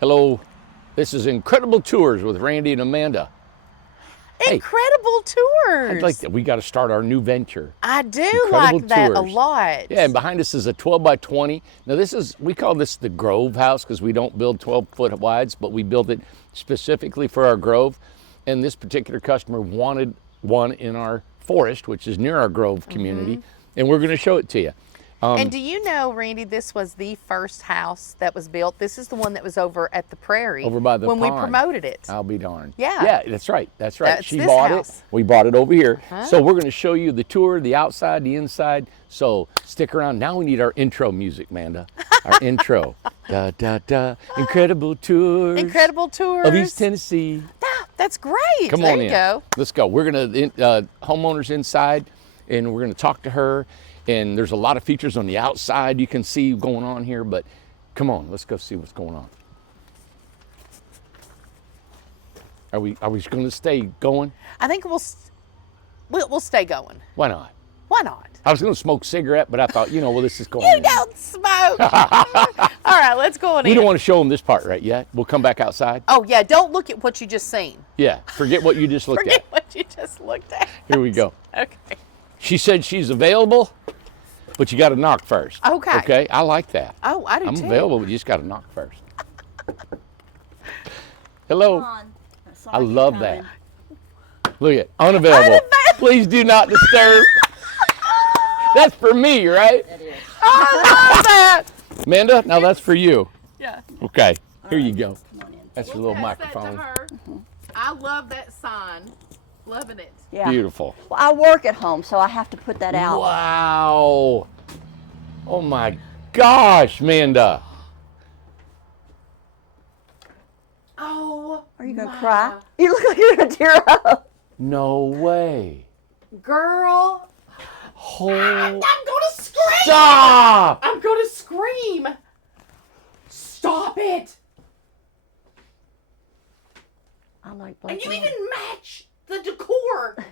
Hello, this is Incredible Tours with Randy and Amanda. Hey, Incredible tours. I'd like that. We got to start our new venture. I do Incredible like that a Tours. lot. Yeah, and behind us is a 12x20. Now we call this the Grove house because we don't build 12-foot wides, but we build it specifically for our Grove. And this particular customer wanted one in our forest, which is near our Grove community, and we're going to show it to you. And do you know, Randy, this was the first house that was built. This is the one that was over at the Prairie. Over by the when pond. we promoted it. I'll be darned. Yeah. Yeah, that's right. That's right. That's She this bought house. it. We bought it over here. So we're going to show you the tour, the outside, the inside. So stick around. Now we need our intro music, Amanda. Our intro. Da da da. Incredible Tours. Incredible Tours. Of East Tennessee. Ah, that's great. Come there on you in. go. Let's go. We're going to homeowners inside, and we're going to talk to her. And there's a lot of features on the outside you can see going on here, but come on, let's go see what's going on. Are we going to stay going? I think we'll stay going. Why not? Why not? I was going to smoke a cigarette, but I thought, well, this is going You on. don't smoke. All right, let's go on in. We don't want to show them this part right yet. We'll come back outside. Oh, yeah, don't look at what you just seen. Yeah, forget what you just looked Forget at. what you just looked at. Here we go. Okay. She said she's available, but you got to knock first. Okay. Okay, I like that. Oh, I do I'm too. available, but you just got to knock first. Hello. I love that. Look at unavailable. Unavailable. Please do not disturb. That's for me, right? That is. Oh, I love that. Amanda, now that's for you. Yeah. Okay, here you go. Come on in. That's your little Pass that to microphone. her. I love that sign. Loving it. Yeah. Beautiful. Well, I work at home, so I have to put that out. Wow. Oh my gosh, Amanda. Oh. Are you gonna my cry? You look like you're gonna tear up. No way. Girl. Oh, I'm gonna scream. stop. I'm gonna scream. Stop it. I like And black you and even white. match the decor.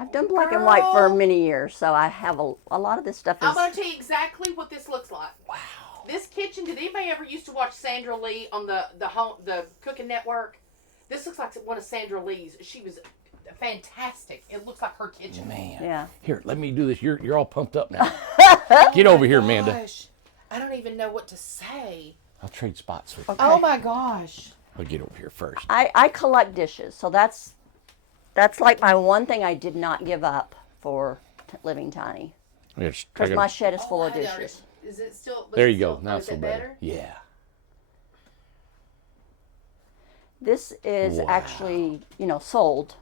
I've done black and white for many years, so I have a lot of this stuff I'm is. gonna tell you exactly what this looks like. Wow. This kitchen. Did anybody ever used to watch Sandra Lee on the Cooking Network? This looks like one of Sandra Lee's. She was fantastic. It looks like her kitchen. Man. Yeah. Here, let me do this. You're all pumped up now. Get over here, Amanda. Gosh, I don't even know what to say. I'll trade spots with you. Oh my gosh. I'll get over here first. I collect dishes, so that's like my one thing I did not give up for living tiny, because my shed is full of I got it. dishes. Is it still? There you go. Now Is it's a it little better? better. Yeah. This is Wow. actually, sold.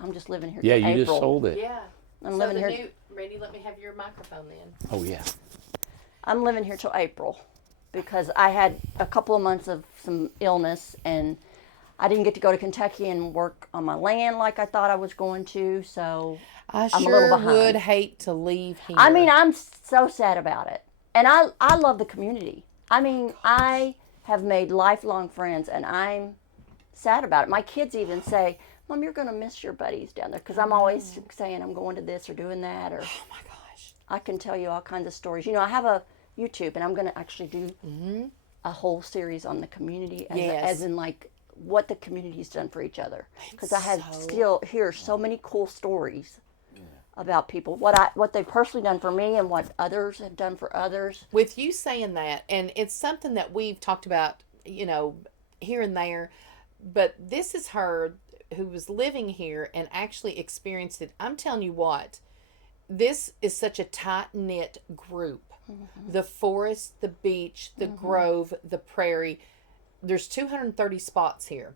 I'm just living here. Yeah, till you April. just sold it. Yeah. I'm so living the here. Randy, let me have your microphone then. Oh, yeah. I'm living here till April because I had a couple of months of some illness and I didn't get to go to Kentucky and work on my land like I thought I was going to. So I I'm a little sure behind. would hate to leave here. I mean, I'm so sad about it. And I love the community. I mean, I have made lifelong friends and I'm sad about it. My kids even say, Mom, you're going to miss your buddies down there because I'm always saying I'm going to this or doing that. Or Oh my gosh. I can tell you all kinds of stories. I have a YouTube and I'm going to actually do a whole series on the community as in like what the community's done for each other. Because I have still hear so many cool stories about people, what they've personally done for me and what others have done for others. With you saying that, and it's something that we've talked about, here and there, but this is her who was living here and actually experienced it. I'm telling you what, this is such a tight-knit group. The forest, the beach, the grove, the prairie. There's 230 spots here.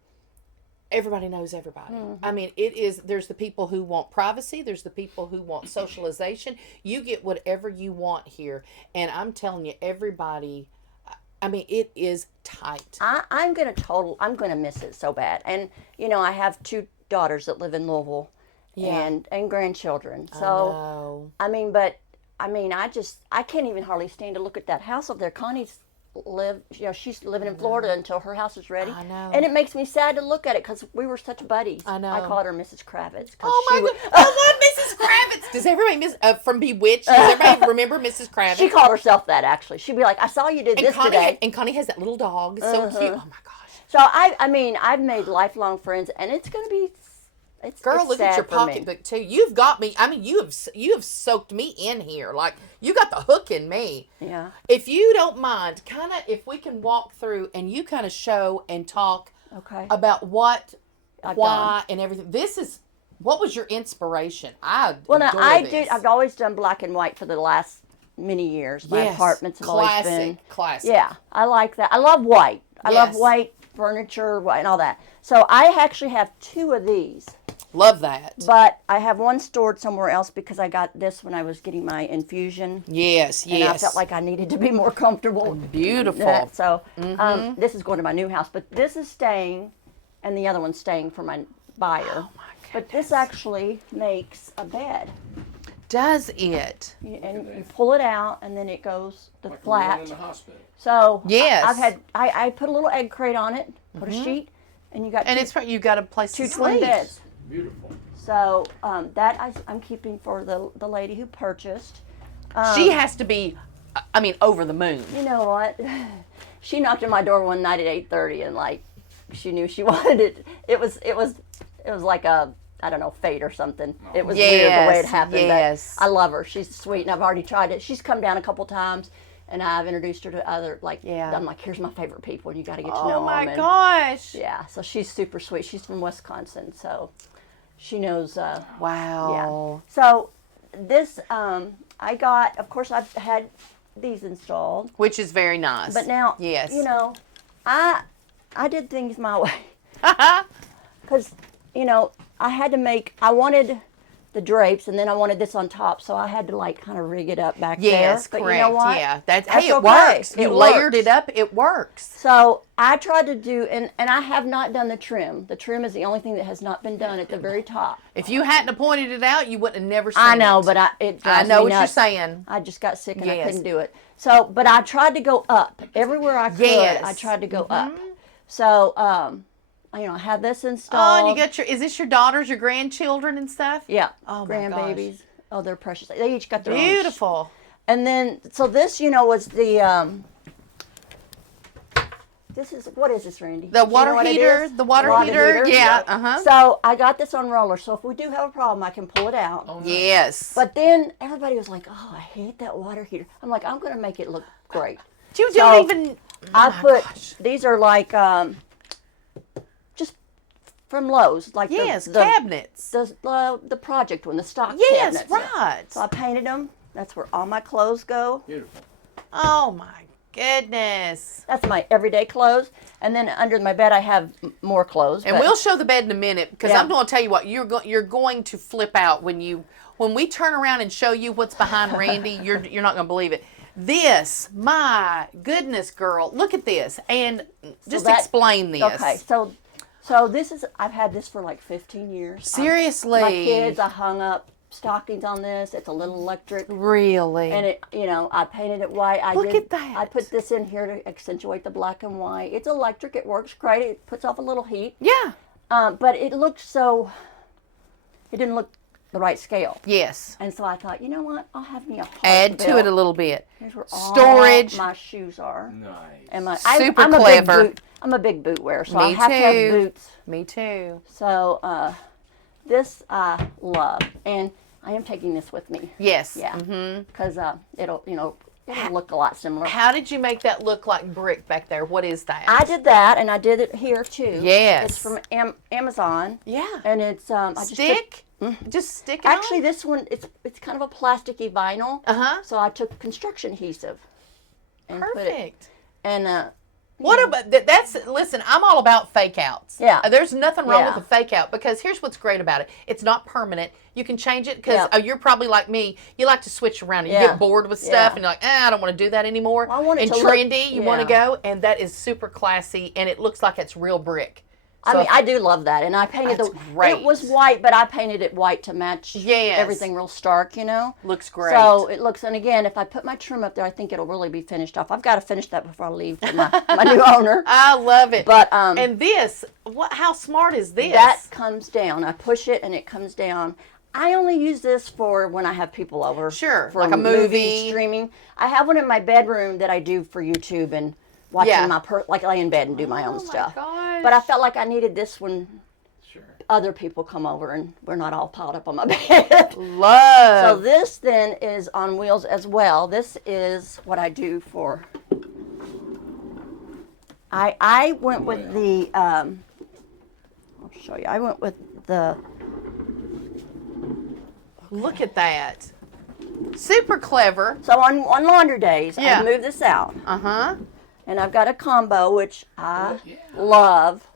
Everybody knows everybody. I mean, there's the people who want privacy. There's the people who want socialization. You get whatever you want here. And I'm telling you, everybody, I mean, it is tight. I'm gonna miss it so bad. And I have two daughters that live in Louisville, and grandchildren. So I know. I can't even hardly stand to look at that house over there. Connie's live. You know, she's living in Florida until her house is ready. I know. And it makes me sad to look at it because we were such buddies. I know. I called her Mrs. Kravitz. Oh my God! I love Mrs. Kravitz. Does everybody from Bewitched? Does everybody remember Mrs. Kravitz? She called herself that actually. She'd be like, "I saw you did this today." And Connie has that little dog. It's so cute. Oh my gosh. So I mean, I've made lifelong friends, and it's gonna be. Girl, it's look at sad your for me. pocketbook too. You've got me. I mean, you have soaked me in here. Like you got the hook in me. Yeah. If you don't mind, kind of, if we can walk through and you kind of show and talk about what, why, and everything. What was your inspiration? Well, now I've always done black and white for the last many years. My apartments have always been classic. Yeah, I like that. I love white. I love white furniture and all that. So I actually have 2 of these. Love that. But I have one stored somewhere else because I got this when I was getting my infusion. Yes. And I felt like I needed to be more comfortable. Beautiful. So this is going to my new house. But this is staying, and the other one's staying for my buyer. Oh my goodness. But this actually makes a bed. Does it? And you pull it out, and then it goes the Like flat. in the hospital. So yes, I put a little egg crate on it, put a sheet, and you got you got a place to 2 sleep. twin beds. Beautiful. So that I'm keeping for the lady who purchased. She has to be, I mean, over the moon. You know what? She knocked on my door one night at 8:30, and like she knew she wanted it. It was like a, I don't know, fate or something. It was weird the way it happened. Yes. But I love her. She's sweet, and I've already tried it. She's come down a couple times, and I've introduced her to other, I'm like, here's my favorite people, and you got to get to know them. Oh my gosh. Yeah, so she's super sweet. She's from Wisconsin, so she knows. Wow. Yeah. So this, I got, of course, I've had these installed. Which is very nice. But now, yes. you know, I did things my way. Because, you know, I wanted the drapes, and then I wanted this on top, so I had to like kind of rig it up back there. Yes, But correct. you know what? Yeah, that's okay. it works. It You layered works. it up. It works. So I tried to do, and I have not done the trim. The trim is the only thing that has not been done at the very top. If you hadn't have pointed it out, you wouldn't have never seen it. I know, but it I drives know me what nuts. you're saying. I just got sick and I Yes. couldn't do it. So, but I tried to go up everywhere I could. Yes. I tried to go up. So, you know, I had this Oh, installed. and you got is this your daughters, your grandchildren and stuff? Yeah. Oh, my grandbabies. gosh. Oh, they're precious. They each got their own. Beautiful. And then, so this, you know, was the, what is this, Randy? The Do you water know what it heater, is? the water heater, yeah, uh-huh. So I got this on roller, so if we do have a problem, I can pull it out. Oh, nice. Yes. But then everybody was like, oh, I hate that water heater. I'm like, I'm going to make it look great. You So, don't even. I my put, gosh. these are like, just from Lowe's, like Yes, the cabinets. the project one, the stock Yes, cabinets. right. So I painted them. That's where all my clothes go. Beautiful. Oh my goodness. That's my everyday clothes. And then under my bed I have more clothes. And but- we'll show the bed in a minute because Yeah. I'm going to tell you what you're going to flip out when we turn around and show you what's behind Randy. You're not going to believe it. This, my goodness, girl, look at this, and just explain this. Okay, so this is, I've had this for like 15 years. Seriously. My kids, I hung up stockings on this. It's a little electric. Really? And it, you know, I painted it white. Look at that. I put this in here to accentuate the black and white. It's electric. It works great. It puts off a little heat. Yeah. But it looked it didn't look the right scale. Yes. And so I thought, you know what? I'll have me a park Add to bill. it a little bit. Here's where Storage. all my shoes are. Nice. And Super I'm clever. I'm a big boot wearer, so I Me have to have too. boots. Me too. So this I love, and I am taking this with me. Yes. Yeah, because it'll look a lot similar. How did you make that look like brick back there? What is that? I did that, and I did it here too. Yes. It's from Amazon. Yeah. And it's I just Stick? Just stick it actually, on? this one it's kind of a plasticky vinyl. Uh-huh. So I took construction adhesive. And put it, Perfect. and What about listen, I'm all about fake outs. Yeah. There's nothing wrong Yeah. with a fake out because here's what's great about it. It's not permanent. You can change it because Yeah. you're probably like me. You like to switch around. You Yeah. get bored with stuff Yeah. and you're like, I don't want to do that anymore. Well, I want it and to look- trendy, you want to yeah. go. And that is super classy and it looks like it's real brick. I mean, I do love that, and I painted great. It was white, but I painted it white to match Yes. everything real stark, you know. Looks great. So it looks, and again, if I put my trim up there, I think it'll really be finished off. I've got to finish that before I leave to my new owner. I love it. But and this, how smart is this? that comes down. I push it, and it comes down. I only use this for when I have people over. Sure, For like a movie. streaming. I have one in my bedroom that I do for YouTube and watching like lay in bed and do my own stuff. Gosh. But I felt like I needed this when other people come over and we're not all piled up on my bed. Love. So this then is on wheels as well. This is what I do for. I went with the. I'll show you. I went with the. Look at that. Super clever. So on laundry days, Yeah. I move this out. Uh-huh. And I've got a combo, which I love.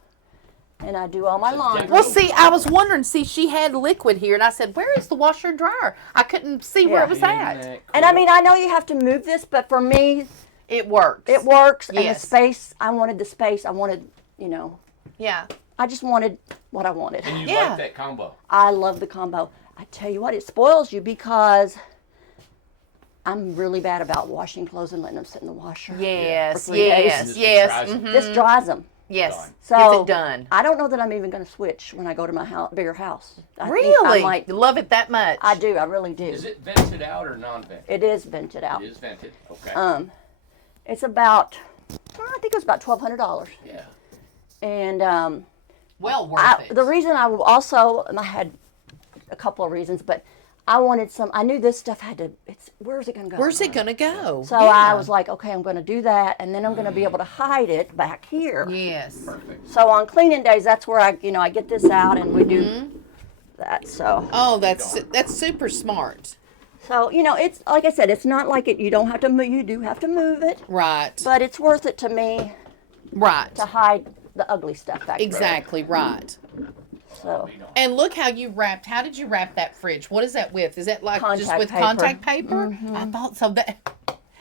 And I do all my laundry. Well, see, I was wondering, she had liquid here, and I said, where is the washer and dryer? I couldn't see where it was at. And I mean, I know you have to move this, but for me, It works. it works. And the Yes. space, I wanted the space. I wanted, you know, Yeah. I just wanted what I wanted. And you Yeah. like that combo. I love the combo. I tell you what, it spoils you because I'm really bad about washing clothes and letting them sit in the washer. Yes, For 3 days. yes, yes. Dries them. Mhm. This dries them. Yes. So Gets it done. I don't know that I'm even going to switch when I go to my bigger house. I think Really? I might. You love it that much? I do. I really do. Is it vented out or non-vented? It is vented out. It is vented. Okay. It's about, I think it was about $1,200. Yeah. And well worth it. the reason I also, and I had a couple of reasons, but I wanted some. I knew this stuff had to. Where's it going to go? Where's it going to go? So I was like, okay, I'm going to do that, and then I'm going to be able to hide it back here. Yes. Perfect. So on cleaning days, that's where I get this out and we do that. So Oh, that's super smart. it's like I said, it's not like it. You don't have to move. You do have to move it, Right. but it's worth it to me Right. to hide the ugly stuff back Exactly right. there. So And look how you wrapped. How did you wrap that fridge? What is that with? Is that like just Contact with paper. contact paper? I thought so.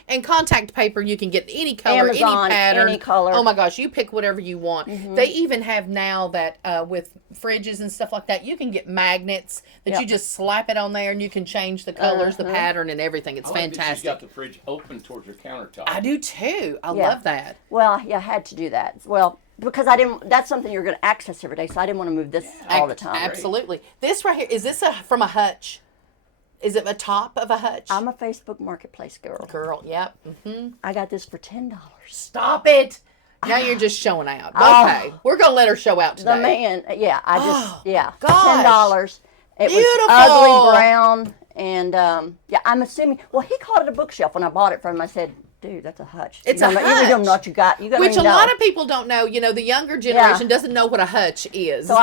And contact paper, you can get any color, Amazon, any pattern, any color. Oh my gosh, you pick whatever you want. They even have now that with fridges and stuff like that, you can get magnets that you just slap it on there, and you can change the colors, the pattern, and everything. It's I like that fantastic. she's got the fridge open towards your countertop. I do too. I Yeah. love that. well, I had to do that. Well, because I didn't. That's something you're going to access every day, so I didn't want to move this all the time. Absolutely. This right here, is this from a hutch? Is it a top of a hutch? I'm a Facebook Marketplace girl. Girl, yep. I got this for $10. Stop it. Now you're just showing out. Okay. We're going to let her show out today. The man, gosh. $10. It Beautiful. was ugly brown, and I'm assuming. Well, he called it a bookshelf when I bought it from him. I said, "Dude, that's a hutch. It's you a don't know, You don't hutch. know what you got. You got Which to a know." lot of people don't know. You know, the younger generation doesn't know what a hutch is. So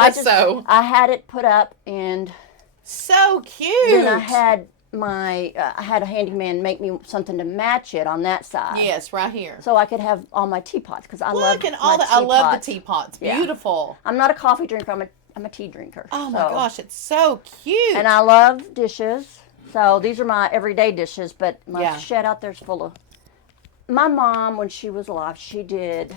I had it put up, and so cute. then I had I had a handyman make me something to match it on that side. Yes, right here. So I could have all my teapots because I love Look and all that. I love the teapots. Yeah. Beautiful. I'm not a coffee drinker. I'm a tea drinker. Oh my So- gosh, it's so cute. And I love dishes. So these are my everyday dishes, but my shed out there's full of. My mom, when she was alive, she did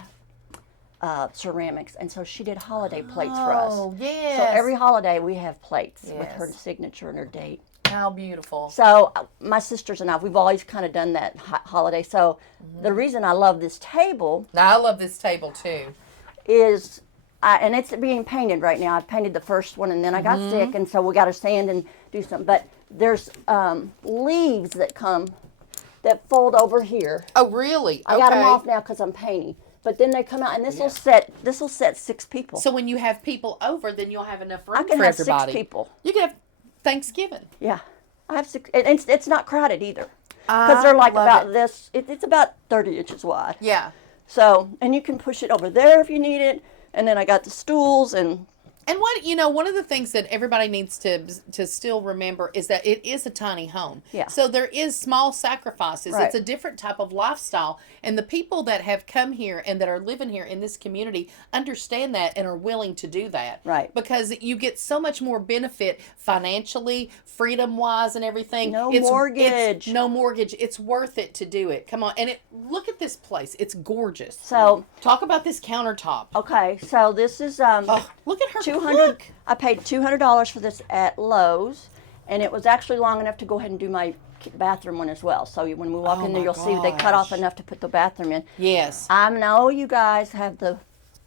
ceramics, and so she did holiday plates for us. Oh, yes. So every holiday we have plates with Yes. her signature and her date. How beautiful. So my sisters and I, we've always kind of done that holiday. So the reason I love this table Now, I love this table too. is, and it's being painted right now. I painted the first one, and then I got sick, and so we got to sand and do something. But there's leaves that fold over here. Oh, really? I got them off now because I'm painting. But then they come out, and this will set 6 people. So when you have people over, then you'll have enough room I can for have everybody. 6 people. You can have Thanksgiving. Yeah, I have 6. And it's not crowded either because they're like love about it. this. It's about 30 inches wide. Yeah. So, and you can push it over there if you need it. And then I got the stools and And one of the things that everybody needs to still remember is that it is a tiny home. Yeah. So there is small sacrifices. Right. It's a different type of lifestyle. And the people that have come here and that are living here in this community understand that and are willing to do that. Right. Because you get so much more benefit financially, freedom-wise and everything. No mortgage. No mortgage. It's worth it to do it. Come on. And look at this place. It's gorgeous. So talk about this countertop. okay, so this is Look at her. 200. Look. I paid $200 for this at Lowe's, and it was actually long enough to go ahead and do my bathroom one as well. So when we walk Oh in there, my you'll see they cut off gosh. enough to put the bathroom in. Yes. I know you guys have the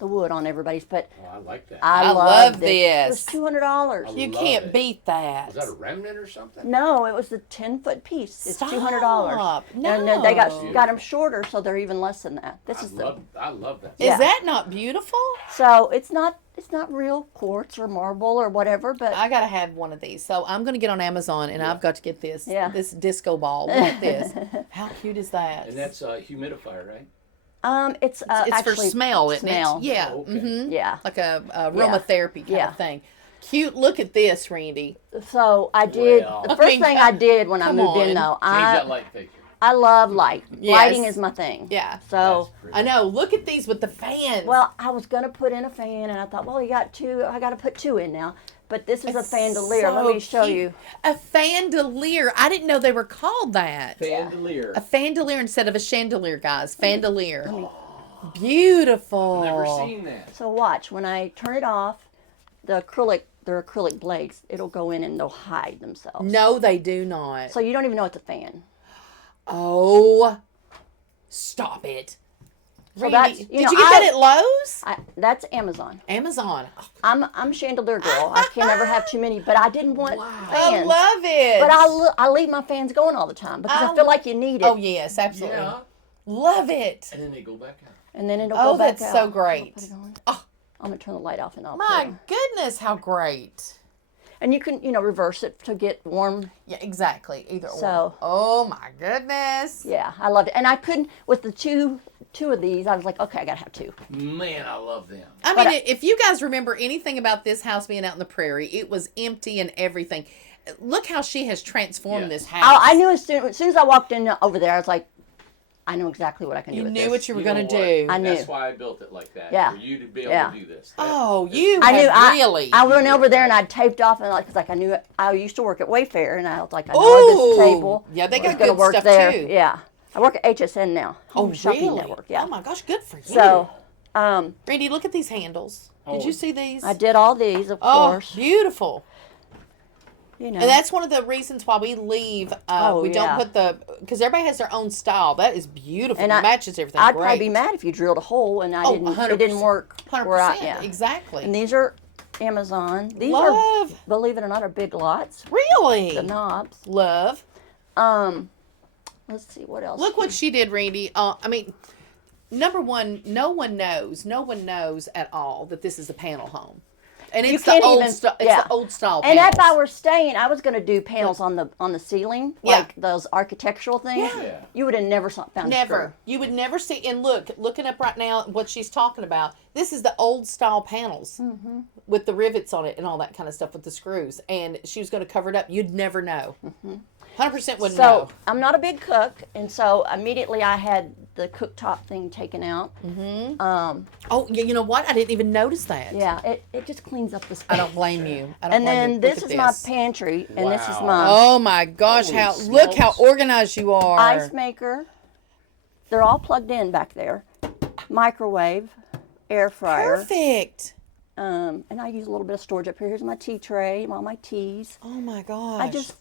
wood on everybody's, but Oh, I like that. I love loved it. this. It was $200. You love can't it. beat that. Was that a remnant or something? No, it was the 10-foot piece. It's $200. Stop. And then they got No. them shorter, so they're even less than that. This is I love that. Yeah. Is that not beautiful? so it's not real quartz or marble or whatever, but I gotta have one of these. So I'm gonna get on Amazon and I've got to get this. Yeah. This disco ball. Look at this. How cute is that? And that's a humidifier, right? it's it's actually for smell, isn't smell. it? Yeah. Oh, okay. Mm-hmm. Yeah. Like a aromatherapy kind Yeah. of thing. Cute. Look at this, Randy. So I did Well. the first thing I did when I come moved on. in though. Change that light fixture. I love light. Yes. Lighting is my thing. Yeah. So That's pretty. I know. Look at these with the fans. well, I was gonna put in a fan, and I thought, well, you got two. I got to put two in now. But this is a fandelier. Let me show cute. you. A fandelier. I didn't know they were called that. Fandelier. A fandelier instead of a chandelier, guys. Fandelier. Beautiful. Never seen that. So watch when I turn it off. They're acrylic blades. It'll go in and they'll hide themselves. No, they do not. So you don't even know it's a fan. Oh, stop it. So Randy, that's, did you know, you get that at Lowe's? That's Amazon. Amazon. I'm a chandelier girl. I can never have too many, but I didn't want I fans. love it. But I leave my fans going all the time because I feel like you need it. Oh, yes, absolutely. Yeah. Love it. And then they go back out. And then it'll Oh, go back that's out. so great. I'll put it on. Oh. I'm gonna turn the light off and I'll put My it on. goodness, how great. And you can, reverse it to get warm. Yeah, exactly. Either So- or. Oh, my goodness. Yeah, I loved it. And I couldn't with the two of these. I was like, okay, I gotta have two. Man, I love them. I mean, if you guys remember anything about this house being out in the prairie, it was empty and everything. Look how she has transformed Yeah. this house. I knew as soon as I walked in over there, I was like, I know exactly what I can do You with knew this. what you were You know going to what? do. I knew. That's why I built it like that. Yeah. For you to be able Yeah. to do this. Oh, you I knew. have really. I went over there and I taped off and like I knew I used to work at Wayfair and I was like, I know this table. Yeah, they is got gonna good work stuff there. too. Yeah, I work at HSN now. Oh, Shopping really? Network. Yeah. Oh my gosh, good for you. So, Randy, look at these handles. Did Oh. you see these? I did all these, of Oh, course. beautiful. And And that's one of the reasons why we leave. We don't put because everybody has their own style. That is beautiful. And It matches everything. I'd great. probably be mad if you drilled a hole and it didn't work. 100%. Where I, yeah. Exactly. And these are Amazon. These Love. are, believe it or not, are big lots. Really? The knobs. Love. Let's see what else. Look what she did, Randy. I mean, number one, no one knows at all that this is a panel home. And it's the can't old even- style. It's yeah. the old style. And panels. if I were staying, I was going to do panels on the ceiling, Yeah. like those architectural things. Yeah. You would have never found a screw. Never. You would never see. And looking up right now, what she's talking about. This is the old style panels with the rivets on it and all that kind of stuff with the screws. And she was going to cover it up. You'd never know. 100% wouldn't So know. I'm not a big cook, and so immediately I had the cooktop thing taken out. Oh, you know what? I didn't even notice that. Yeah, it just cleans up the space. I don't blame you. I don't And blame then you. this Look is at my this. pantry, and this is Wow. my Oh my gosh! Holy Look how smokes. organized you are. ice maker. They're all plugged in back there. Microwave, air fryer. Perfect. And I use a little bit of storage up here. Here's my tea tray, all my teas. Oh my gosh. I just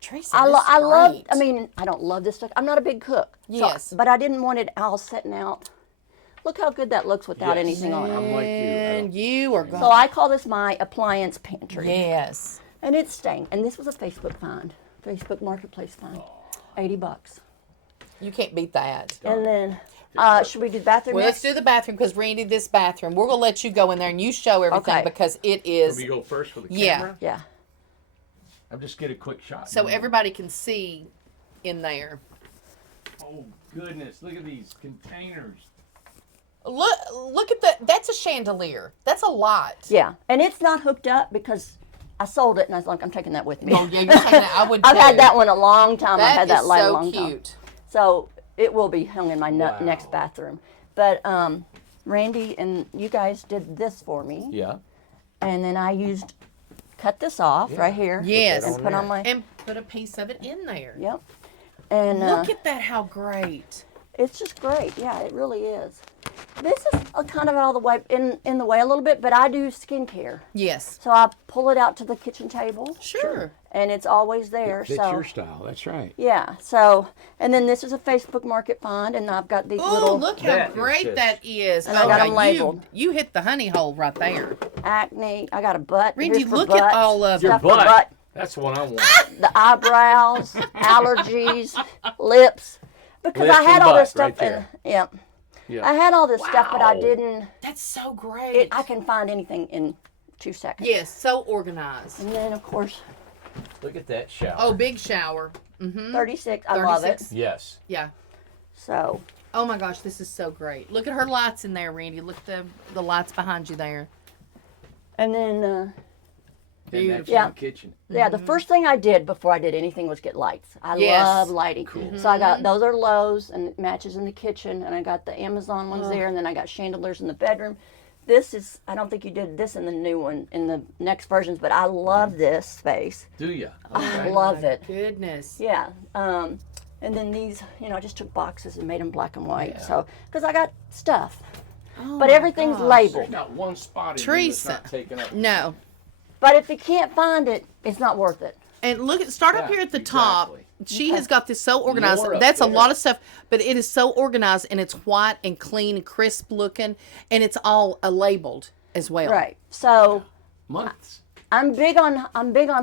Tracy, I this is love. great. I mean, I don't love this stuff. I'm not a big cook. So- Yes. but I didn't want it all setting out. Look how good that looks without Yes. anything on it. I'm like you. And you are gone. So I call this my appliance pantry. Yes. And it's staying. And this was a Facebook find, Facebook Marketplace find, $80. You can't beat that. And then, should we do the bathroom Well, let's next? do the bathroom because Randy, this bathroom, we're gonna let you go in there and you show everything Okay. because it is. We go first for the Yeah. camera. Yeah. I'll just get a quick shot. So everybody can see in there. Oh goodness! Look at these containers. Look at that. That's a chandelier. That's a lot. Yeah, and it's not hooked up because I sold it, and I was like, I'm taking that with me. Oh yeah, you're taking that. I would. I've too. had that one a long time. I've had that is light so a long time. cute. So it will be hung in my Wow. next bathroom. But Randy and you guys did this for me, Yeah. and then I cut this off right here. Yes. And put on my. And put a piece of it in there. Yep. And Look at that! How great. it's just great. Yeah, it really is. This is kind of out of the way, in the way a little bit, but I do skincare. Yes. So I pull it out to the kitchen table. Sure. And it's always there. Fits so your style. That's right. yeah. So and then this is a Facebook Market find, and I've got these Oh, little look how That is great just- that is. And I got 'em you- labeled. You hit the honey hole right there. acne. I got a butt. Randy, Here's for look butt, at all of Your stuff them. for butt. butt, That's what I want. the eyebrows, allergies, lips. Because Lips I had and all this butt right stuff in. there. Yeah. Yeah. I had all this stuff, but I Wow. didn't. That's so great. I can find anything in 2 seconds. Yes, so organized. And then of course Look at that shower. Oh, big shower. Mm-hmm. 36. I love it. 36. Yes. Yeah. So Oh my gosh, this is so great. Look at her lights in there, Randy. Look at the lights behind you there. and then And that's Beautiful. Yeah. in the kitchen. yeah, the first thing I did before I did anything was get lights. I Yes. love lighting. Cool. So I got those are Lowe's and it matches in the kitchen, and I got the Amazon ones there, and then I got chandeliers in the bedroom. This is I don't think you did this in the new one in the next versions, but I love this space. Do you? I love it. Goodness. Yeah. And then these, I just took boxes and made them black and white. Yeah. So because I got stuff, Oh but my everything's gosh. labeled. There's not one spot in Teresa. here that's not taken up. No. But if you can't find it, it's not worth it. And start up Yeah, here at the top. exactly. She has got this so organized. More up That's a there. lot of stuff, but it is so organized and it's white and clean and crisp looking, and it's all labeled as well. Right. So Months. I'm big on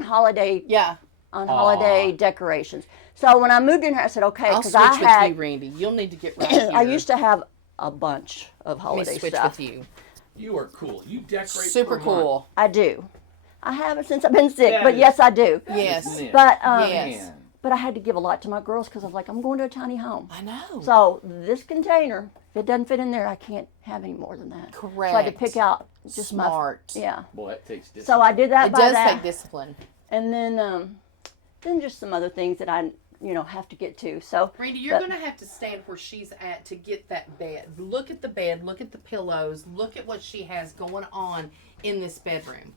holiday Yeah. holiday decorations. So when I moved in here, I said, okay, I'll because switch I with you, had Randy. You'll need to get right here. I used to have a bunch of Let me holiday switch stuff. with you. You are cool. You decorate. Super for cool. I do. I haven't since I've been sick, That but is- yes, I do. Yes. Isn't it? But Yes. Man. but I had to give a lot to my girls because I was like, I'm going to a tiny home. I know. So this container, if it doesn't fit in there, I can't have any more than that. So I had to Correct. pick out just Smart. yeah. Boy, that takes discipline. So I did that It by does that, take discipline. and then just some other things that I have to get to. So Randy, you're but- going to have to stand where she's at to get that bed. Look at the bed. Look at the pillows. Look at what she has going on in this bedroom.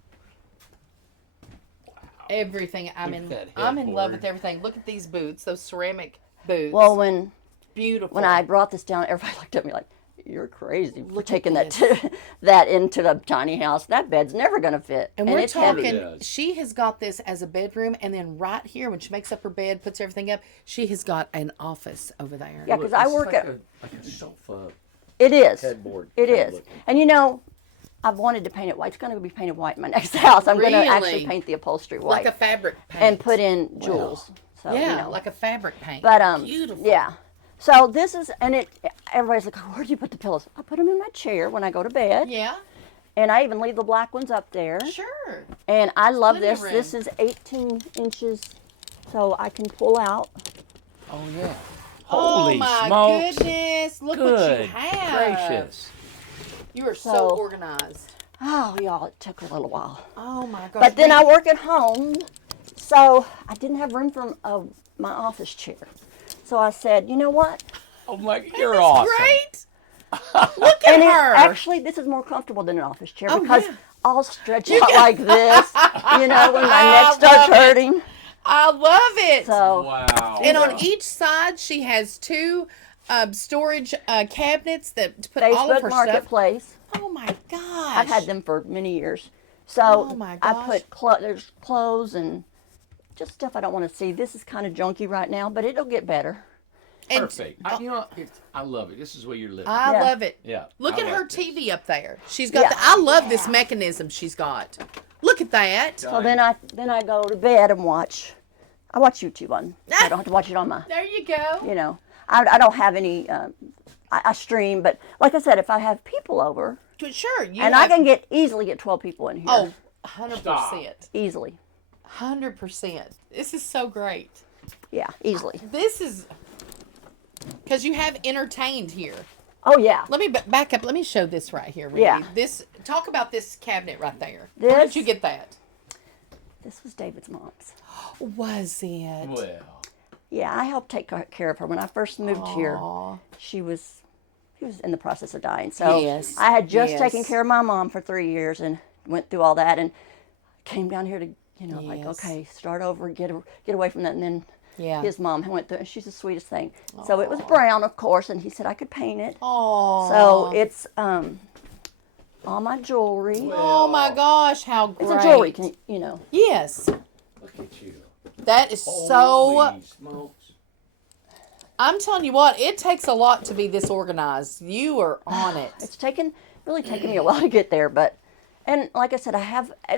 Everything. I'm Look in. at that I'm in love headboard. with everything. Look at these boots. Those ceramic boots. well, when beautiful. I brought this down, everybody looked at me like, "You're crazy for Look at taking that this. that into the tiny house. That bed's never going to fit." And we're it's heavy. talking, It is. she has got this as a bedroom, and then right here, when she makes up her bed, puts everything up, she has got an office over there. Yeah, Look, because I this is work like at. like a sofa It is. headboard. It kinda is. looking. And I've wanted to paint it white. It's going to be painted white in my next house. I'm going to actually Really? paint the upholstery white Like a fabric paint. and put in jewels. So, yeah, like a fabric paint. But beautiful. yeah. So this is, and everybody's like, "Where do you put the pillows?" I put them in my chair when I go to bed, Yeah, and I even leave the black ones up there. sure. And I love Plenty of this. room. This is 18 inches, so I can pull out. Oh yeah. Oh Holy my smokes. goodness! Look what you Good have. gracious. You are so So- organized. Oh, y'all, it took a little while. Oh my gosh! But then I Randy, work at home, so I didn't have room for my office chair. So I said, you know what? Oh my, you're That's awesome. great. Look at And her. actually, this is more comfortable than an office chair Oh, because yeah. I'll stretch out like this, when my neck starts love it. hurting. I love it. So Wow. And on each side, she has two storage cabinets that to put all of Facebook her Marketplace, stuff. Oh my gosh! I've had them for many years. So Oh my I gosh. put there's clothes and just stuff I don't want to see. This is kind of junky right now, but it'll get better. And Perfect. I love it. This is where you're living. I Yeah. love it. Yeah, Look I at her like this. TV up there. She's got. Yeah. I love this mechanism she's got. Look at that. So then I go to bed and watch. I watch YouTube on. I don't have to watch it on my. There you go. I don't have any. I stream, but like I said, if I have people over, Sure. You and I can easily get 12 people in here. Oh, 100%. Easily. 100%. This is so great. Yeah, easily. This is because you have entertained here. Oh yeah. Let me back up. Let me show this right here, Randy. Yeah. Talk about this cabinet right there. This? Where did you get that? This was David's mom's. Was it? Well, Yeah, I helped take care of her when I first moved here. Aw. He was in the process of dying. So Yes, I had just yes. taken care of my mom for 3 years and went through all that and came down here to, like, Yes. okay, start over, get away from that. And then Yeah. his mom went through, and she's the sweetest thing. So it was brown, of course, and he said I could paint it. Oh. So it's all my jewelry. Oh my gosh, how great! It's a jewelry, Yes, look at you. that is so. Holy smokes. I'm telling you what, it takes a lot to be this organized. You are on it. It's really taken me a while to get there, and like I said,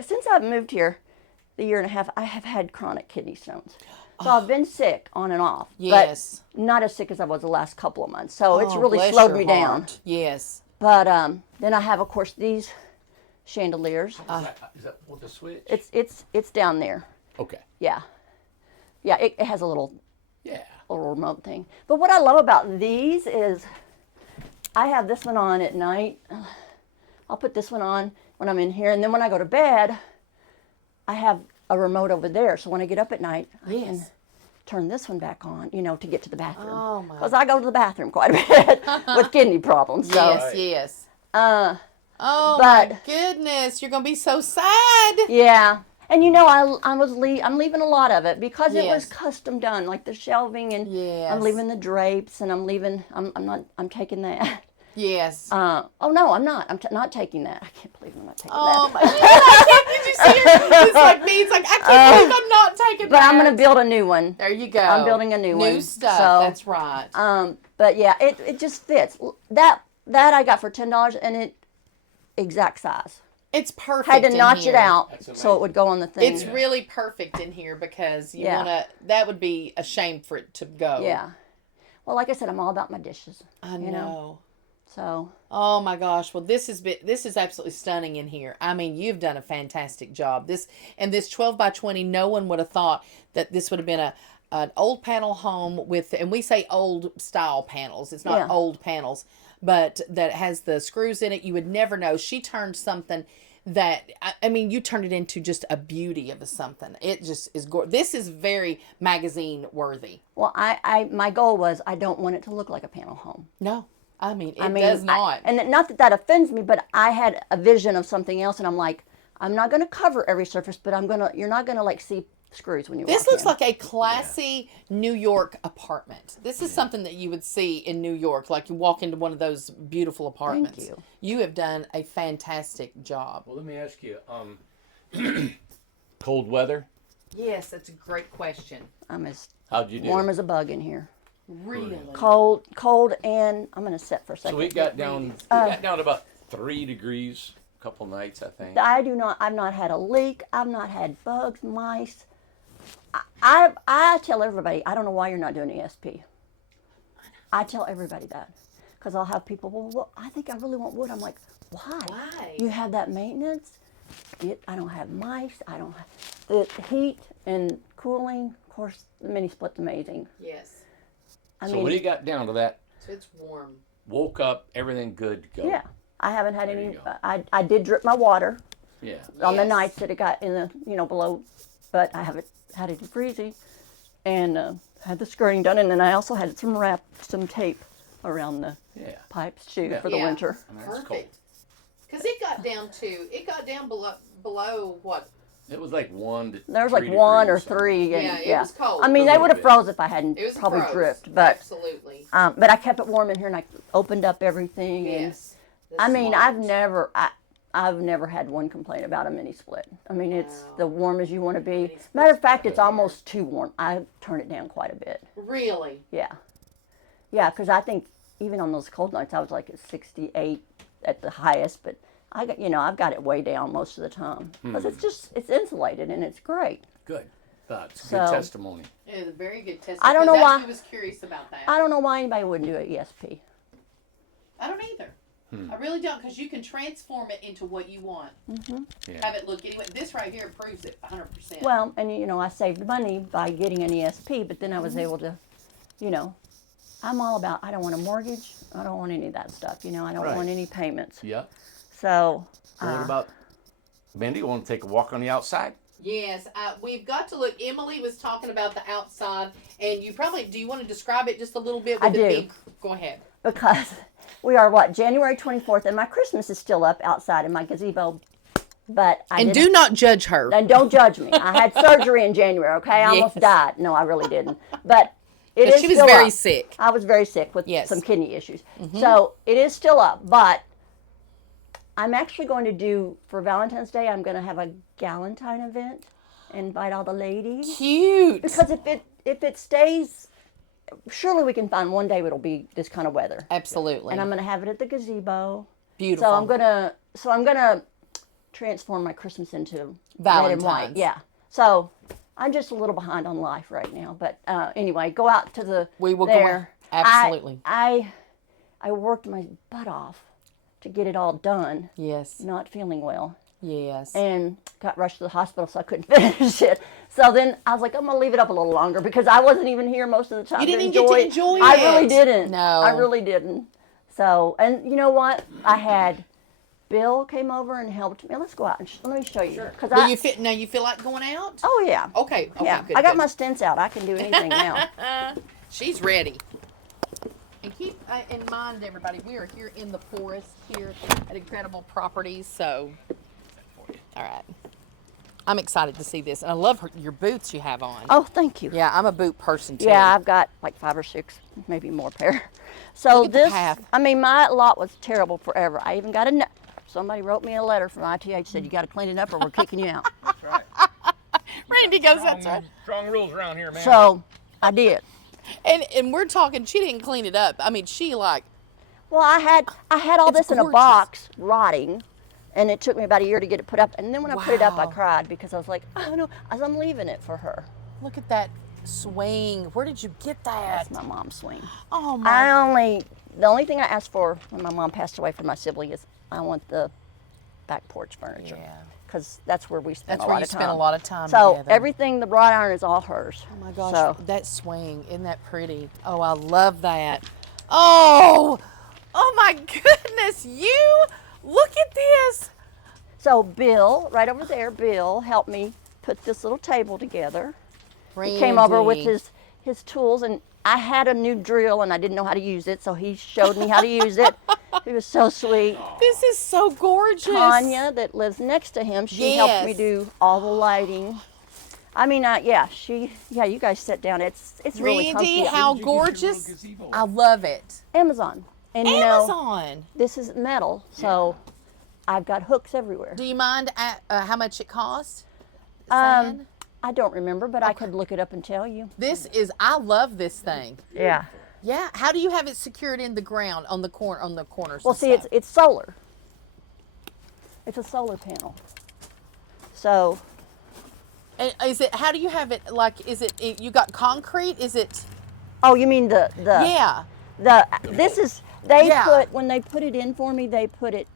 since I've moved here, the year and a half, I have had chronic kidney stones. So I've been sick on and off, Yes. but not as sick as I was the last couple of months. So it's Oh, really bless slowed your me down. heart. Yes. But then I have, of course, these chandeliers. Is that with the switch? It's down there. Okay. Yeah, it has a little Yeah. remote thing. But what I love about these is I have this one on at night. I'll put this one on when I'm in here, and then when I go to bed, I have a remote over there. So when I get up at night, I can turn this one back on, to get to the bathroom. Oh, my. Because I go to the bathroom quite a bit with kidney problems. So, Yes, Right. yes. uh, Oh But- my goodness, you're gonna be so sad. yeah. And I'm leaving a lot of it because it was Yes. custom done, like the shelving, and Yes. I'm leaving the drapes, and I'm taking that. Yes. Oh no, I'm not. I'm not taking that. I can't believe I'm not taking Oh that. my! Did you see her? It's like me. It's like I can't believe I'm not taking But that. I'm gonna build a new one. There you go. I'm building a new one. New stuff. So, That's right. But yeah, it just fits. That I got for $10, and it exact size. It's perfect. Had to in notch here. it out That's so it amazing. would go on the thing. It's really perfect in here because you Yeah. wanna. That would be a shame for it to go. Yeah. Well, like I said, I'm all about my dishes. I you know. So Oh my gosh! Well, this is absolutely stunning in here. I mean, you've done a fantastic job. This 12x20. No one would have thought that this would have been an old panel home with, and we say old style panels. It's not Yeah. old panels, but that has the screws in it. You would never know. She turned something that I mean, you turned it into just a beauty of a something. It just is gorgeous. This is very magazine worthy. well, my goal was I don't want it to look like a panel home. No, I mean it does not. And not that offends me, but I had a vision of something else, and I'm like, I'm not going to cover every surface, but you're not going to like see screws when you This walk looks in. like a classy New York apartment. This is something that you would see in New York, like you walk into one of those beautiful apartments. Thank you. You have done a fantastic job. Well, let me ask you, cold weather? Yes, that's a great question. I'm as How'd you do? warm as a bug in here. Really? Cold, and I'm going to sit for a second. So we got down to about 3 degrees a couple nights, I think. I've not had a leak. I've not had bugs, mice. I tell everybody, I don't know why you're not doing ESP. I tell everybody that. Because I'll have people, well, I think I really want wood. I'm like, why? Why? You have that maintenance. I don't have mice. I don't have the heat and cooling. Of course, the mini split's amazing. Yes. So when you got down to that, So it's warm. woke up, everything good to go. Yeah, I haven't had There any. you go. I did drip my water Yeah. on the Yes. nights that it got in the below, but I haven't had it freezing, and had the skirting done, and then I also had some tape around the Yeah. pipes too Yeah. for the Yeah. winter. I mean, that's cold. Perfect. Because it got down below what? It was like 1 to There was like 3 1 or degrees, something. 3. And, Yeah, it was cold. I mean, A they little would have bit. froze if I hadn't It was probably froze. dripped, but Absolutely. I kept it warm in here, and I opened up everything. Yes. And, I mean, Smart. I've never had one complaint about a mini split. I mean, it's Wow. the warm as you want to be. Mini split's Matter of fact, it's better. almost too warm. I turn it down quite a bit. Really? Yeah. Yeah, because I think even on those cold nights, I was like at 68 at the highest, but I've got it way down most of the time. Because it's insulated and it's great. Good. That's So- good testimony. It was a very good test. I don't know because why- I was curious about that. I don't know why anybody wouldn't do an ESP. I don't either. I really don't, because you can transform it into what you want. Yeah. Have it look anyway. This right here proves it 100%. Well, and I saved money by getting an ESP, but then I was able to, I'm all about, I don't want a mortgage. I don't want any of that stuff. You know, I don't Right. want any payments. Yeah. So. Well, what about, Mandy, you want to take a walk on the outside? Yes, we've got to look. Emily was talking about the outside, and do you want to describe it just a little bit? With I do. Go ahead. Because we are, January 24th, and my Christmas is still up outside in my gazebo. But do not judge her. And don't judge me. I had surgery in January, okay? I almost died. No, I really didn't. But it is she was still very up. sick. I was very sick with Yes. some kidney issues. So it is still up. But I'm actually going to do, for Valentine's Day, I'm going to have a Galentine event. Invite all the ladies. Cute. Because if it stays, surely we can find one day it'll be this kind of weather. Absolutely. And I'm going to have it at the gazebo. Beautiful. So I'm gonna transform my Christmas into red and white. Valentine's. Yeah. So I'm just a little behind on life right now, but anyway, go out to the. We will there. go. Absolutely. I worked my butt off to get it all done. Yes. Not feeling well. Yes. And got rushed to the hospital, so I couldn't finish it. So then I was like, I'm gonna leave it up a little longer because I wasn't even here most of the time. You didn't to even get to enjoy it. I really didn't. No. I really didn't. So, and you know what? I had Bill came over and helped me. Let's go out and let me show you. Sure. Cause you feel like going out? Oh yeah. Okay. Yeah. Good, I got good. my stents out. I can do anything now. She's ready. And keep in mind, everybody, we are here in the forest here at Incredible Properties. So, all right. I'm excited to see this. And I love your boots you have on. Oh, thank you. Yeah, I'm a boot person too. Yeah, I've got like 5 or 6, maybe more pair. So Look at the this, path. I mean, my lot was terrible forever. I even got somebody wrote me a letter from ITH, said you got to clean it up or we're kicking you out. That's right. Randy goes, that's right. Strong rules around here, man. So I did. And we're talking, she didn't clean it up. I mean, she like. Well, I had all It's this in a gorgeous. box rotting, and it took me about a year to get it put up. And then when I put it up, I Wow. cried because I was like, oh no, I'm leaving it for her. Look at that swing. Where did you get that? That's my mom's swing. Oh my. The only thing I asked for when my mom passed away from my sibling is I want the back porch furniture. Yeah. Because that's where we spent That's a where lot you of time. spent a lot of time So together. everything, the wrought iron is all hers. Oh my gosh, So, that swing, isn't that pretty? Oh, I love that. Oh my goodness, you, look at this. so Bill, right over there, Bill helped me put this little table together. He came over with Randy. his tools, and I had a new drill and I didn't know how to use it, so he showed me how to use it. He was so sweet. This is so gorgeous. Tanya, that lives next to him, she helped me Yes. do all the lighting. I mean, you guys sit down. It's really comfy. Randy, how gorgeous. I love it. Amazon. And you know, Amazon. this is metal, so I've got hooks everywhere. Do you mind how much it costs? I don't remember, but I could look it up and tell you. I love this thing. Yeah. Yeah. How do you have it secured in the ground on the corners? Well, and see, stuff? it's solar. It's a solar panel. So, And is it? How do you have it? Like, is it? You got concrete? Is it? oh, you mean the Yeah. this is they Yeah. put when they put it in for me, they put it.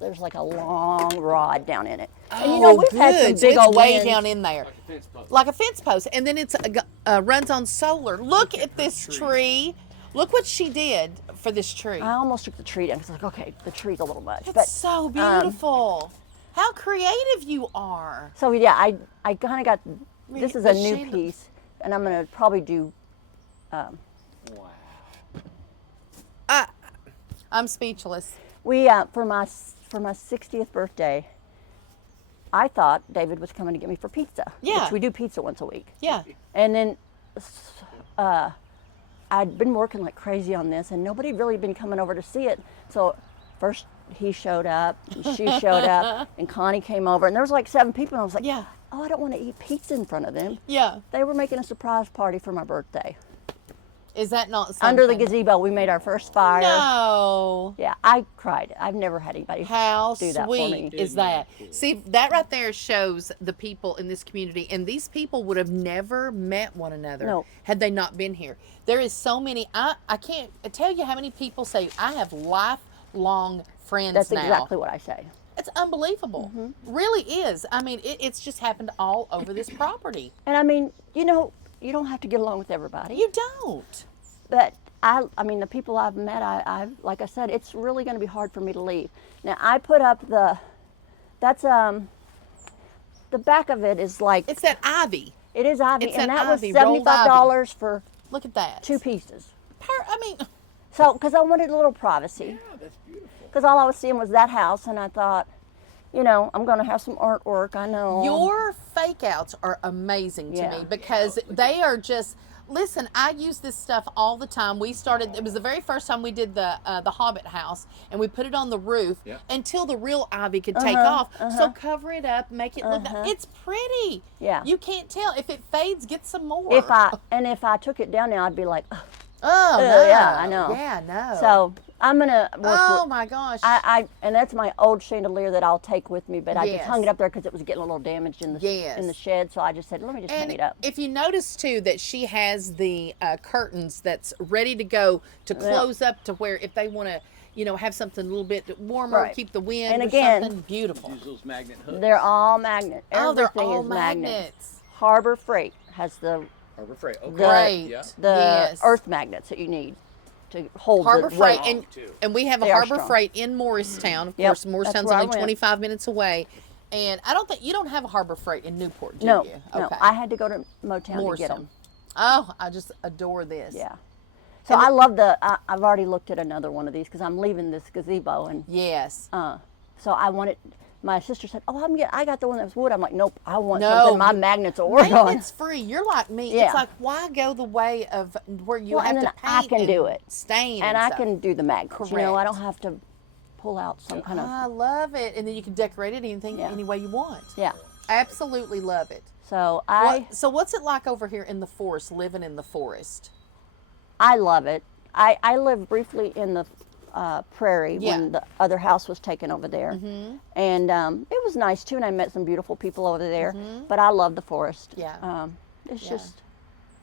There's like a long rod down in it, and you know Oh, we've had some good. So big it's old way winds. down in there, like a fence post, and then it's runs on solar. Look at this tree. Look what she did for this tree. I almost took the tree down because I was like, okay, the tree's a little much. It's But so beautiful. How creative you are. so yeah, I kind of got. This is a new Machine- piece, and I'm gonna probably do. I'm speechless. We for my 60th birthday, I thought David was coming to get me for pizza. Yeah. Which we do pizza once a week. Yeah. And then I'd been working like crazy on this, and nobody had really been coming over to see it. So first he showed up, and she showed up, and Connie came over, and there was like 7 people, and I was like, Yeah. oh, I don't want to eat pizza in front of them. Yeah. They were making a surprise party for my birthday. Is that not something? Under the gazebo, we made our first fire. No. Yeah, I cried. I've never had anybody How do that for me. sweet is that? See, that right there shows the people in this community, and these people would have never met one another No. had they not been here. There is so many. I can't tell you how many people say I have lifelong friends That's now. exactly what I say. It's unbelievable. Really is. I mean, it's just happened all over this property. And I mean, you know, you don't have to get along with everybody. You don't. But I mean, the people I've met, like I said, it's really going to be hard for me to leave. Now, I put up that's, the back of it is like. It's that ivy. It is ivy, It's and that that was ivy, rolled $75 for Look at that. 2 pieces. I mean, So, because I wanted a little privacy. Yeah, that's beautiful. Because all I was seeing was that house, and I thought, you know, I'm going to have some artwork. I know. your fake outs are amazing to Yeah. me because they are just. Listen, I use this stuff all the time. We started. It was the very first time we did the Hobbit house, and we put it on the roof Yeah. until the real ivy could take off. So cover it up, make it look. It's pretty. Yeah. You can't tell if it fades. Get some more. If I took it down now, I'd be like, Oh no. yeah, I know. Yeah, no. So I'm gonna work Oh with. my gosh. And that's my old chandelier that I'll take with me, but I just Yes. hung it up there because it was getting a little damaged in the Yes. in the shed. So I just said, let me just hang it And up. if you notice too that she has the curtains that's ready to go to close up to where if they want to, you know, have something a little bit warmer, Right. keep the wind And or again, something beautiful. Use those magnet hooks. They're all magnet. Oh, they're Everything all is magnet. magnets. Harbor Freight has the Harbor Freight. Okay. Great. Yeah. the earth magnets that you need to hold Harbor the Freight, weight. and we have a They are Harbor strong. Freight in Morristown. Of Yep, course, that's Morristown's where I only went. 25 minutes away. And I don't think you don't have a Harbor Freight in Newport, do No, you? no, I had to go to Motown to get Morristown. them. Oh, I just adore this. Yeah. So I love I've already looked at another one of these because I'm leaving this gazebo, and Yes. so I wanted. My sister said, "Oh, I got the one that was wood." I'm like, "Nope, I want No, something my magnets will work on." Maintenance free. You're like me. Yeah. It's like why go the way of where you Well, have and to then I paint can and do it. stain And I stuff. can do the magnets. You know, I Correct. don't have to pull out some kind of. I love it, and then you can decorate it anything Yeah. any way you want. Yeah. Absolutely love it. So So what's it like over here in the forest, living in the forest? I love it. I lived briefly in the prairie Yeah. when the other house was taken over there, and it was nice too. And I met some beautiful people over there. But I love the forest. Yeah. It's Yeah. just,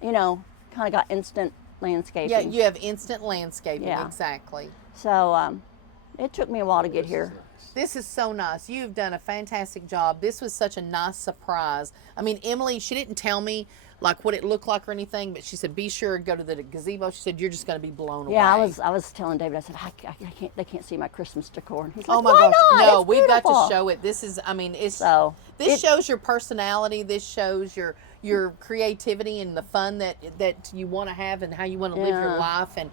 you know, kind of got instant landscaping. Yeah, you have instant landscaping. Yeah. Exactly. So it took me a while to get here. This is so nice. You've done a fantastic job. This was such a nice surprise. I mean, Emily, she didn't tell me like what it looked like or anything, but she said, be sure to go to the gazebo. She said, you're just going to be blown away. Yeah, I was telling David. I said, I can't. They can't see my Christmas decor. And he's like, Oh my why gosh. not? No, It's we've got beautiful." to show it. This is, I mean, it's, So this shows your personality. This shows your creativity and the fun that you want to have and how you want to live your Yeah. life. And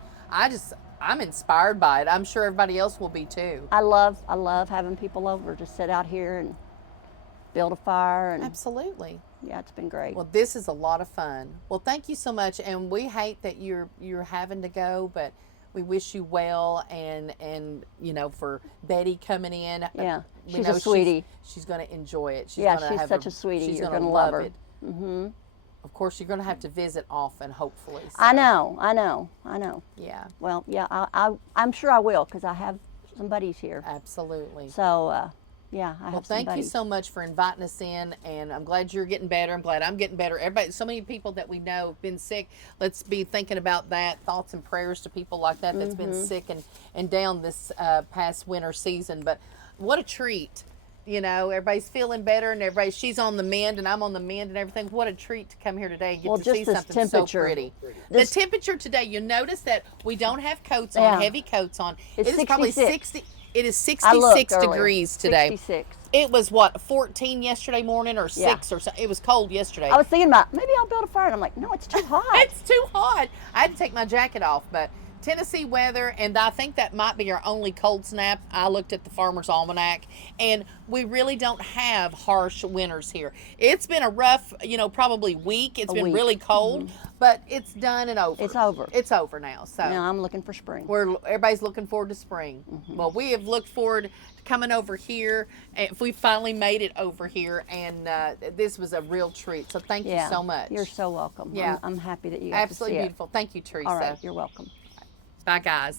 I'm inspired by it. I'm sure everybody else will be too. I love having people over to sit out here and build a fire, and Absolutely. yeah, it's been great. Well, this is a lot of fun. Well, thank you so much, and we hate that you're having to go, but we wish you well, and you know, for Betty coming in. Yeah, we she's know a sweetie. She's going to enjoy it. She's Yeah, gonna she's have such a sweetie. She's You're gonna gonna love her. it. Mm-hmm. Of course, you're going to have to visit often, hopefully. So, I know. Yeah, Well, yeah, I'm sure I will because I have some buddies here. absolutely. So yeah, I have Well, some thank you buddies. so much for inviting us in, and I'm glad you're getting better. I'm glad I'm getting better. Everybody, so many people that we know have been sick. Let's be thinking about that. Thoughts and prayers to people like that that's been sick and down this past winter season. But what a treat. You know, everybody's feeling better, and she's on the mend, and I'm on the mend, and everything. What a treat to come here today and get Well, to just see this something so temperature. pretty. This- The temperature today, you'll notice that we don't have coats on, Yeah. heavy coats on. It's It is probably 66. 60. It is I looked 66 earlier. degrees today. 66. It was what, 14 yesterday morning or 6 Yeah. or so. It was cold yesterday. I was thinking about maybe I'll build a fire, and I'm like, no, it's too hot. It's too hot. I had to take my jacket off, but Tennessee weather, and I think that might be our only cold snap. I looked at the Farmer's Almanac, and we really don't have harsh winters here. It's been a rough, probably week. It's been week. really cold, but it's done and over. It's over. It's over now. So Now I'm looking for spring. everybody's looking forward to spring. Well, we have looked forward to coming over here. If we finally made it over here, and this was a real treat. So thank you so much. You're so welcome. Yeah. I'm happy that you got Absolutely to see beautiful. Thank you, Teresa. It. All right, you're welcome. Bye, guys.